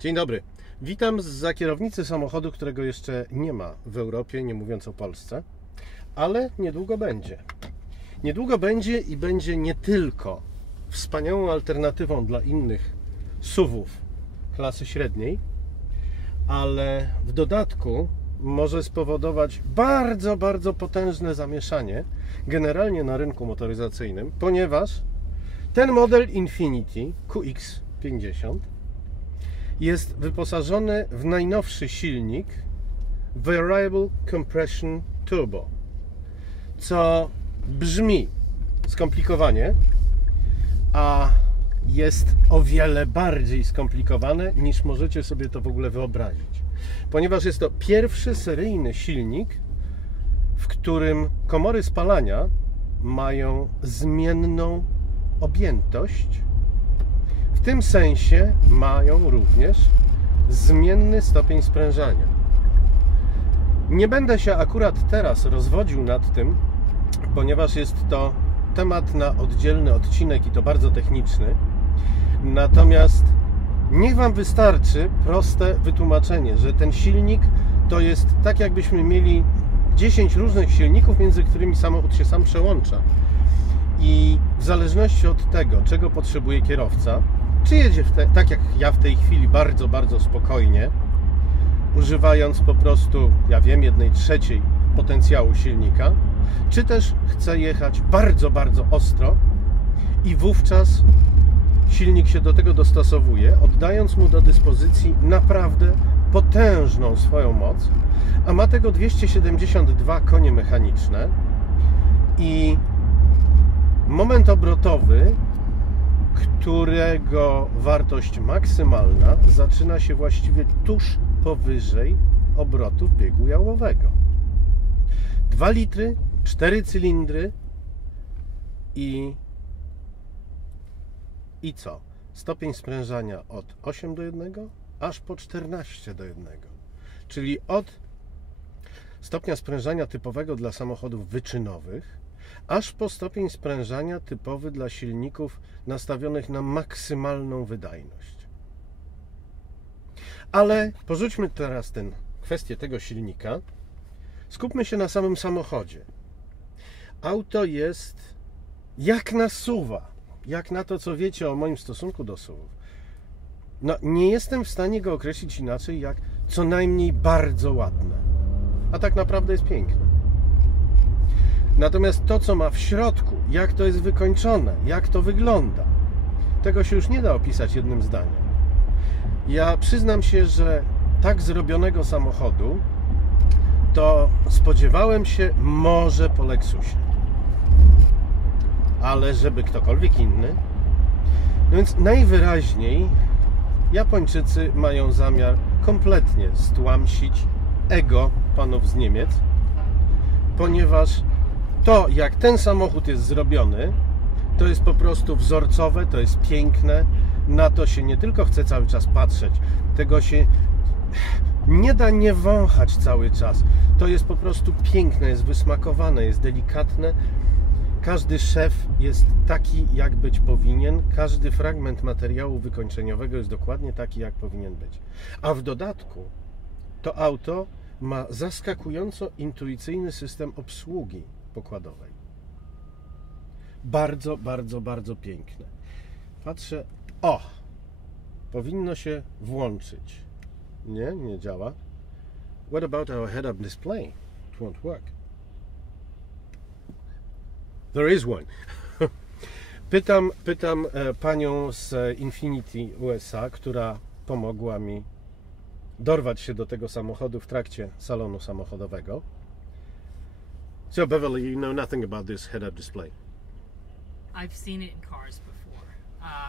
Dzień dobry. Witam zza kierownicy samochodu, którego jeszcze nie ma w Europie, nie mówiąc o Polsce, ale niedługo będzie. Niedługo będzie i będzie nie tylko wspaniałą alternatywą dla innych SUV-ów klasy średniej, ale w dodatku może spowodować bardzo potężne zamieszanie generalnie na rynku motoryzacyjnym, ponieważ ten model Infiniti QX50 jest wyposażony w najnowszy silnik Variable Compression Turbo, co brzmi skomplikowanie, a jest o wiele bardziej skomplikowane, niż możecie sobie to w ogóle wyobrazić. Ponieważ jest to pierwszy seryjny silnik, w którym komory spalania mają zmienną objętość. W tym sensie mają również zmienny stopień sprężania. Nie będę się akurat teraz rozwodził nad tym, ponieważ jest to temat na oddzielny odcinek i to bardzo techniczny. Natomiast niech Wam wystarczy proste wytłumaczenie, że ten silnik to jest tak, jakbyśmy mieli 10 różnych silników, między którymi samochód się sam przełącza. I w zależności od tego, czego potrzebuje kierowca, czy jedzie tak jak ja w tej chwili bardzo spokojnie, używając po prostu, ja wiem, 1/3 potencjału silnika, czy też chce jechać bardzo ostro i wówczas silnik się do tego dostosowuje, oddając mu do dyspozycji naprawdę potężną swoją moc, a ma tego 272 konie mechaniczne i moment obrotowy, którego wartość maksymalna zaczyna się właściwie tuż powyżej obrotów biegu jałowego. 2 litry, 4 cylindry i co? Stopień sprężania od 8:1 aż po 14:1. Czyli od stopnia sprężania typowego dla samochodów wyczynowych, aż po stopień sprężania typowy dla silników nastawionych na maksymalną wydajność. Ale porzućmy teraz kwestię tego silnika. Skupmy się na samym samochodzie. Auto jest jak na SUV-a, jak na to, co wiecie o moim stosunku do SUV-ów. No, nie jestem w stanie go określić inaczej, jak co najmniej bardzo ładne. A tak naprawdę jest piękne. Natomiast to, co ma w środku, jak to jest wykończone, jak to wygląda, tego się już nie da opisać jednym zdaniem. Ja przyznam się, że tak zrobionego samochodu to spodziewałem się może po Lexusie. Ale żeby ktokolwiek inny. No więc najwyraźniej Japończycy mają zamiar kompletnie stłamsić ego panów z Niemiec, ponieważ to, jak ten samochód jest zrobiony, to jest po prostu wzorcowe, to jest piękne. Na to się nie tylko chce cały czas patrzeć, tego się nie da nie wąchać cały czas. To jest po prostu piękne, jest wysmakowane, jest delikatne. Każdy szef jest taki, jak być powinien. Każdy fragment materiału wykończeniowego jest dokładnie taki, jak powinien być. A w dodatku to auto ma zaskakująco intuicyjny system obsługi pokładowej. Bardzo piękne. Patrzę, powinno się włączyć. Nie działa. What about our head-up display? It won't work. There is one. Pytam panią z Infiniti USA, która pomogła mi dorwać się do tego samochodu w trakcie salonu samochodowego. So Beverly, you know nothing about this head-up display. I've seen it in cars before.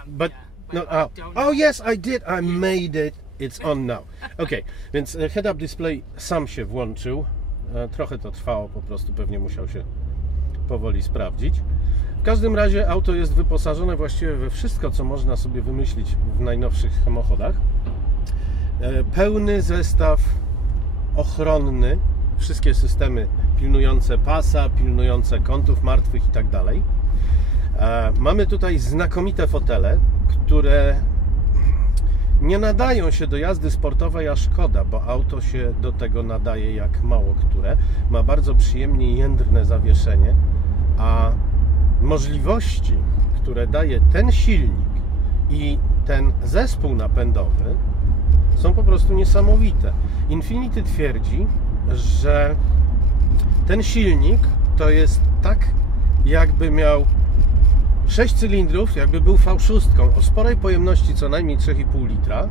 But yeah, no. I don't know. Yes, I did. I made it. It's on now. Okay, więc head-up display sam się włączył. Trochę to trwało, po prostu pewnie musiał się powoli sprawdzić. W każdym razie auto jest wyposażone właściwie we wszystko, co można sobie wymyślić w najnowszych samochodach. Pełny zestaw ochronny, wszystkie systemy pilnujące pasa, pilnujące kątów martwych i tak dalej. Mamy tutaj znakomite fotele, które nie nadają się do jazdy sportowej, a szkoda, bo auto się do tego nadaje jak mało które. Ma bardzo przyjemnie jędrne zawieszenie, a możliwości, które daje ten silnik i ten zespół napędowy, są po prostu niesamowite. Infiniti twierdzi, że ten silnik to jest tak, jakby miał 6 cylindrów, jakby był V6 o sporej pojemności co najmniej 3,5 litra,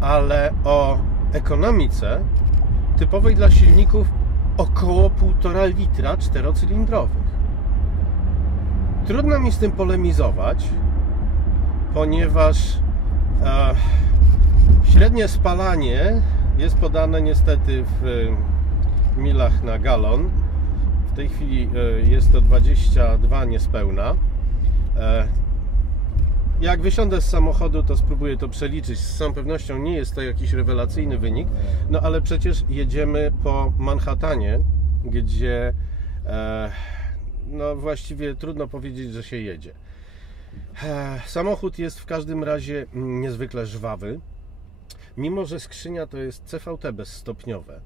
ale o ekonomice typowej dla silników około 1,5 litra czterocylindrowych. Trudno mi z tym polemizować, ponieważ średnie spalanie jest podane niestety w milach na galon. W tej chwili jest to 22 niespełna. Jak wysiądę z samochodu, to spróbuję to przeliczyć. Z całą pewnością nie jest to jakiś rewelacyjny wynik, no ale przecież jedziemy po Manhattanie, gdzie no właściwie trudno powiedzieć, że się jedzie. Samochód jest w każdym razie niezwykle żwawy, mimo że skrzynia to jest CVT bezstopniowe,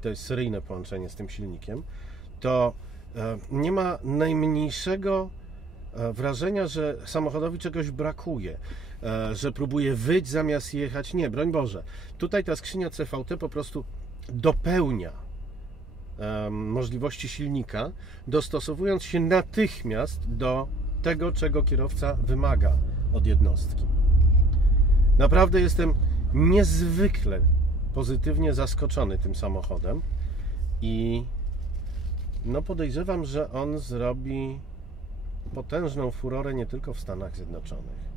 to jest seryjne połączenie z tym silnikiem, to nie ma najmniejszego wrażenia, że samochodowi czegoś brakuje, że próbuje wyć zamiast jechać. Nie, broń Boże. Tutaj ta skrzynia CVT po prostu dopełnia możliwości silnika, dostosowując się natychmiast do tego, czego kierowca wymaga od jednostki. Naprawdę jestem niezwykle pozytywnie zaskoczony tym samochodem i no podejrzewam, że on zrobi potężną furorę nie tylko w Stanach Zjednoczonych,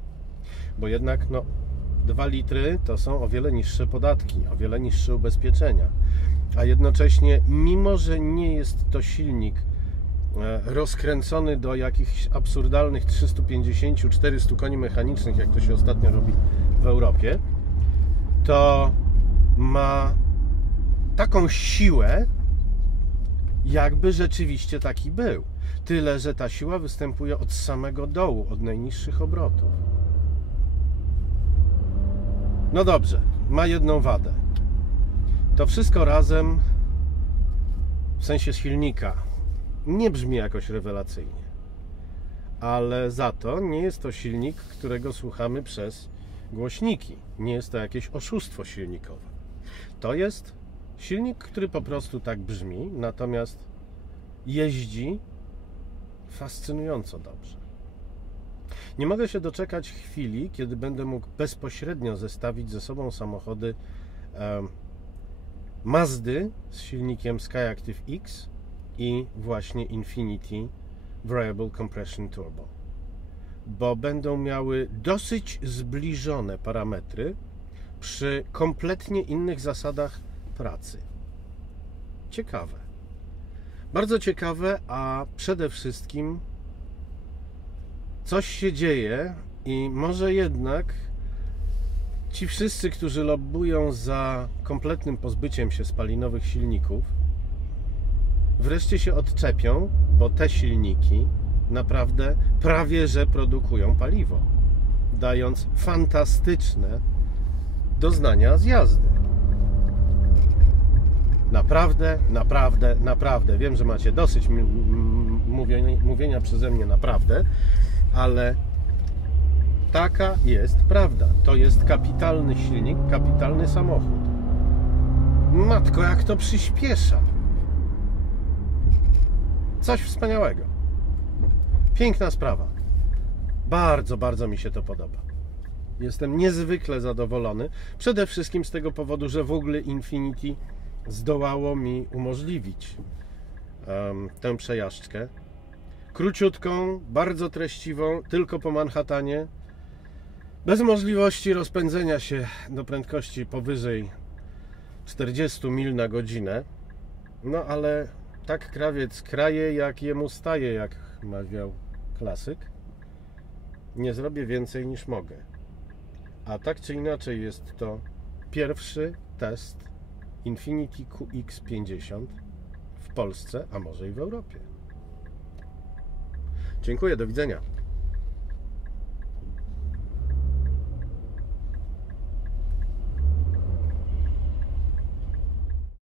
bo jednak no 2 litry to są o wiele niższe podatki, o wiele niższe ubezpieczenia, a jednocześnie, mimo że nie jest to silnik rozkręcony do jakichś absurdalnych 350-400 koni mechanicznych, jak to się ostatnio robi w Europie, to ma taką siłę, jakby rzeczywiście taki był. Tyle, że ta siła występuje od samego dołu, od najniższych obrotów. No dobrze, ma jedną wadę. To wszystko razem, w sensie silnika, nie brzmi jakoś rewelacyjnie. Ale za to nie jest to silnik, którego słuchamy przez głośniki. Nie jest to jakieś oszustwo silnikowe. To jest silnik, który po prostu tak brzmi, natomiast jeździ fascynująco dobrze. Nie mogę się doczekać chwili, kiedy będę mógł bezpośrednio zestawić ze sobą samochody Mazdy z silnikiem Skyactiv X i właśnie Infiniti Variable Compression Turbo, bo będą miały dosyć zbliżone parametry przy kompletnie innych zasadach pracy. Ciekawe. Bardzo ciekawe, a przede wszystkim coś się dzieje i może jednak ci wszyscy, którzy lobbują za kompletnym pozbyciem się spalinowych silników, wreszcie się odczepią, bo te silniki naprawdę prawie że produkują paliwo, dając fantastyczne doznania z jazdy. Naprawdę. Wiem, że macie dosyć mówienia przeze mnie naprawdę, ale taka jest prawda. To jest kapitalny silnik, kapitalny samochód. Matko, jak to przyspiesza. Coś wspaniałego. Piękna sprawa. Bardzo mi się to podoba. Jestem niezwykle zadowolony. Przede wszystkim z tego powodu, że w ogóle Infiniti zdołało mi umożliwić tę przejażdżkę. Króciutką, bardzo treściwą, tylko po Manhattanie, bez możliwości rozpędzenia się do prędkości powyżej 40 mil na godzinę. No ale tak krawiec kraje, jak jemu staje, jak mawiał klasyk. Nie zrobię więcej niż mogę. A tak czy inaczej jest to pierwszy test Infiniti QX50 w Polsce, a może i w Europie. Dziękuję, do widzenia.